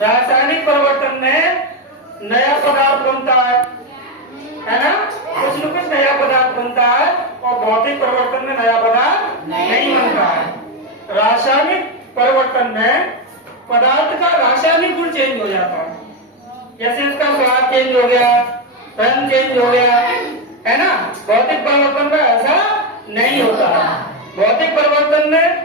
रासायनिक परिवर्तन में नया पदार्थ बनता है ना, कुछ न कुछ नया पदार्थ बनता है, और भौतिक परिवर्तन में नया पदार्थ नहीं बनता है। रासायनिक परिवर्तन में पदार्थ का रासायनिक गुण चेंज हो जाता है, जैसे उसका स्वाद चेंज हो गया, रंग चेंज हो गया, है ना। भौतिक परिवर्तन में ऐसा नहीं होता। भौतिक परिवर्तन में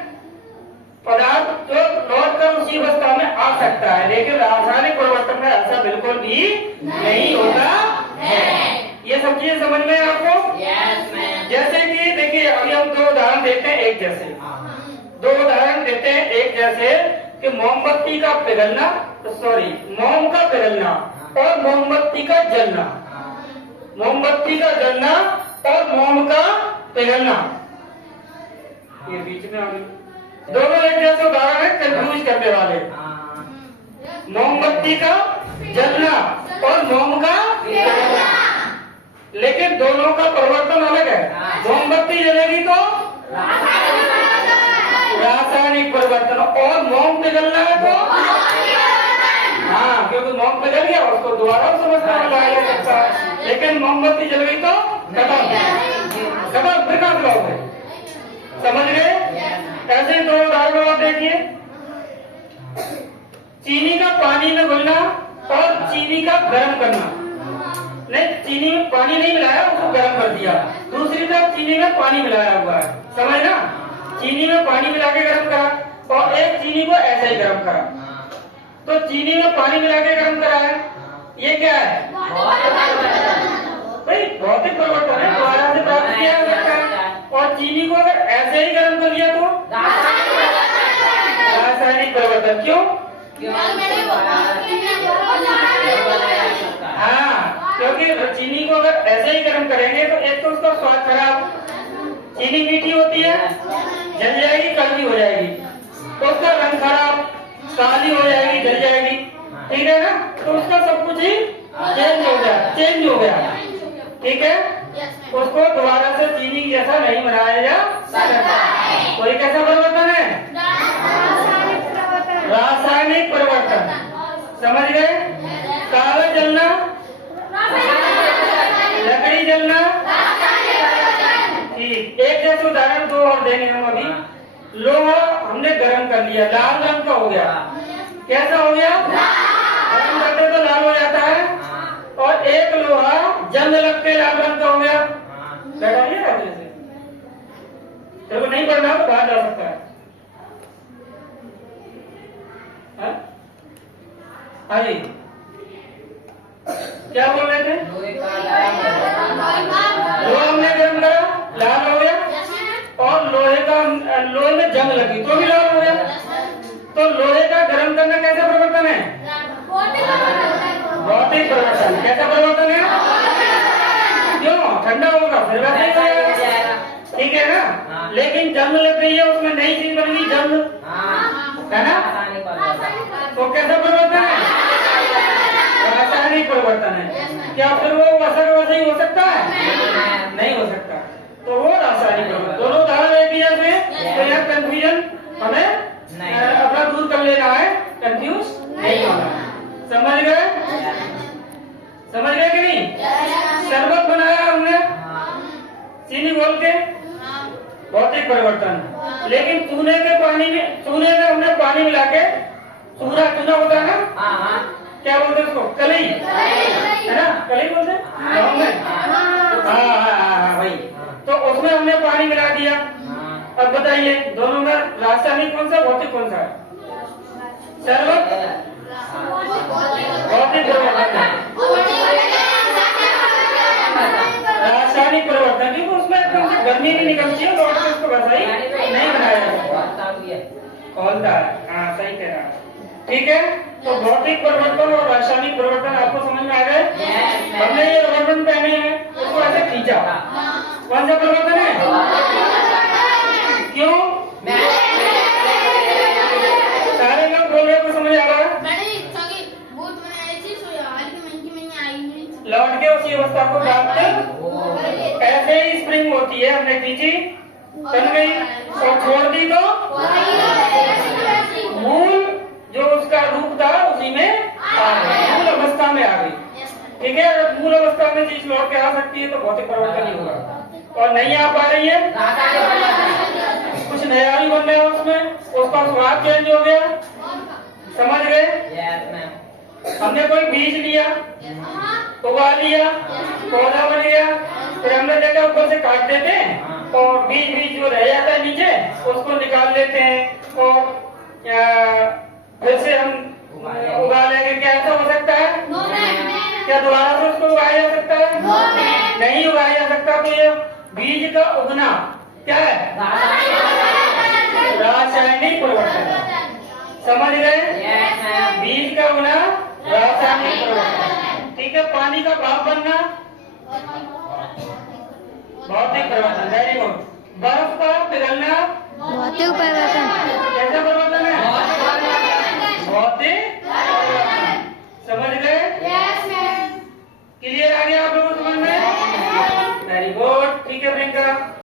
पदार्थ जो लौट कर उसी अवस्था में आ सकता है, लेकिन रासायनिक परिवर्तन में ऐसा बिल्कुल भी नहीं होता है। ये सब चीजें समझ में आपको? जैसे कि देखिए, अभी हम दो उदाहरण देते हैं एक जैसे, दो उदाहरण देते हैं एक जैसे कि मोमबत्ती का पिघलना, मोम का पिघलना और मोमबत्ती का जलना, मोमबत्ती का जलना और मोम का पिघलना, ये बीच में आ गई। दोनों एक जैसे उदाहरण है कंफ्यूज करने वाले। मोमबत्ती का जलना और मोम का पिघलना, लेकिन दोनों का परिवर्तन अलग है। मोमबत्ती जलेगी तो रासायनिक परिवर्तन, और मोम पिघलना है तो हाँ, क्योंकि मोम पिघल गया उसको दोबारा उस अवस्था में लाया जा सकता है, लेकिन मोमबत्ती जल गई तो खत्म, फिर कहाँ लाओगे? समझ गए? ऐसे ही दो उदाहरण और देखिए, चीनी का पानी में घुलना और चीनी का गर्म करना। नहीं, चीनी में पानी नहीं मिलाया, उसको गर्म कर दिया। दूसरी तरफ चीनी में पानी मिलाया हुआ है, समझ ना, चीनी में पानी मिला के गर्म करा और एक चीनी को ऐसे ही गर्म करा। तो चीनी में पानी मिला के गर्म करा है, ये क्या है भाई? भौतिक परिवर्तन है, दोबारा से प्राप्त किया जा सकता है। और चीनी को अगर ऐसे ही गर्म कर लिया तो रासायनिक परिवर्तन। क्यों? हाँ, क्योंकि चीनी को अगर ऐसे ही गर्म करेंगे तो एक तो उसका स्वाद खराब, चीनी मीठी होती है, जल जाएगी, कड़वी हो जाएगी, तो उसका रंग खराब, काली हो जाएगी, जल जाएगी, ठीक है ना। तो उसका सब कुछ ही चेंज हो गया, ठीक है। उसको दोबारा से चीनी जैसा नहीं बनाया जा सकता। कोई कैसा परिवर्तन है? रासायनिक परिवर्तन, समझ गए? कागज जलना, लकड़ी जलना, ठीक। एक जैसे उदाहरण दो और देंगे हम अभी। लोहा हमने गर्म कर लिया, लाल रंग का हो गया। कैसा हो गया? गर्म करते तो लाल हो जाता है, और एक लोहा जंग लग के लाल रंग का हो गया। बैठाइए जैसे, तेरे को नहीं पढ़ना तो बाहर जा सकता है। हाँ जी, क्या बोल रहे थे? लोहा हमने गर्म करा, लाल हो गया, और लोहे में जंग लगी तो भी लाल हो गया। तो लोहे का गर्म करना कैसा परिवर्तन है? भौतिक परिवर्तन। कैसा परिवर्तन है? क्यों? ठंडा होगा फिर वैसे ही हो जाएगा, ठीक है ना। लेकिन जंग लग गई है, उसमें नई चीज बन गई, जंग, है ना। तो कैसा परिवर्तन है? रासायनिक परिवर्तन है। क्या फिर वो वैसे ही हो सकता है? नहीं हो सकता। तो वो रासायनिक परिवर्तन। दोनों उदाहरण एक ही है, तो यह कंफ्यूजन हमें अपना दूर कर लेना है, कंफ्यूज नहीं होना। समझ गए? समझ गए कि नहीं? शरबत बनाया हमने चीनी घोल के, भौतिक परिवर्तन। लेकिन चूने में हमने पानी मिला के, चूना होता है ना, क्या बोलते हैं उसको? कलई, है ना, कलई बोलते हैं। हाँ भाई, तो उसमें हमने पानी मिला दिया। अब बताइए दोनों में रासायनिक कौन सा, भौतिक कौन सा है? शरबत भौतिक परिवर्तन, रासायनिक परिवर्तन, क्योंकि उसमें गर्मी नहीं निकलती है, तो उसको वैसा ही नहीं बनाया जाता। कौन सा? हाँ, सही कह रहा है, ठीक है। तो भौतिक परिवर्तन और रासायनिक परिवर्तन आपको समझ में आ गए? हमने ये परिवर्तन पहने हैं, उसको ऐसे खींचा, कौन सा परिवर्तन है? क्यों? सारे लोग बोल रहे को समझ आ रहा है? लौट के उसी अवस्था को प्राप्त, ऐसे ही स्प्रिंग होती है, हमने खींची, बन गई, और छोड़ दी तो मूल जो उसका रूप था उसी में ठीक है, अगर मूल अवस्था में चीज लौट के आ सकती है तो भौतिक परिवर्तन ही होगा। और नहीं आ पा रही है, कुछ नया ही बन गया उसमें, उसका स्वाद चेंज हो गया, समझ गए? हमने कोई बीज लिया, उगा लिया, पौधा बन गया, फिर हमने देखा ऊपर से काट देते हैं और बीज जो रह जाता है नीचे उसको निकाल लेते हैं और फिर से हम उगा लेंगे। क्या ऐसा हो सकता है? क्या दोबारा से उसको उगाया जा सकता है? नहीं उगाया जा सकता। तो ये बीज का उगना क्या है? रासायनिक परिवर्तन। समझ गए? बीज का उगना रासायनिक परिवर्तन। ठीक है, पानी का भाप बनना भौतिक परिवर्तन। Very good. बर्फ का पिघलना भौतिक परिवर्तन। कैसा परिवर्तन है? भौतिक। समझ गए? क्लियर आ गया आप लोगों को समझ में? Very good. ठीक है प्रियंका।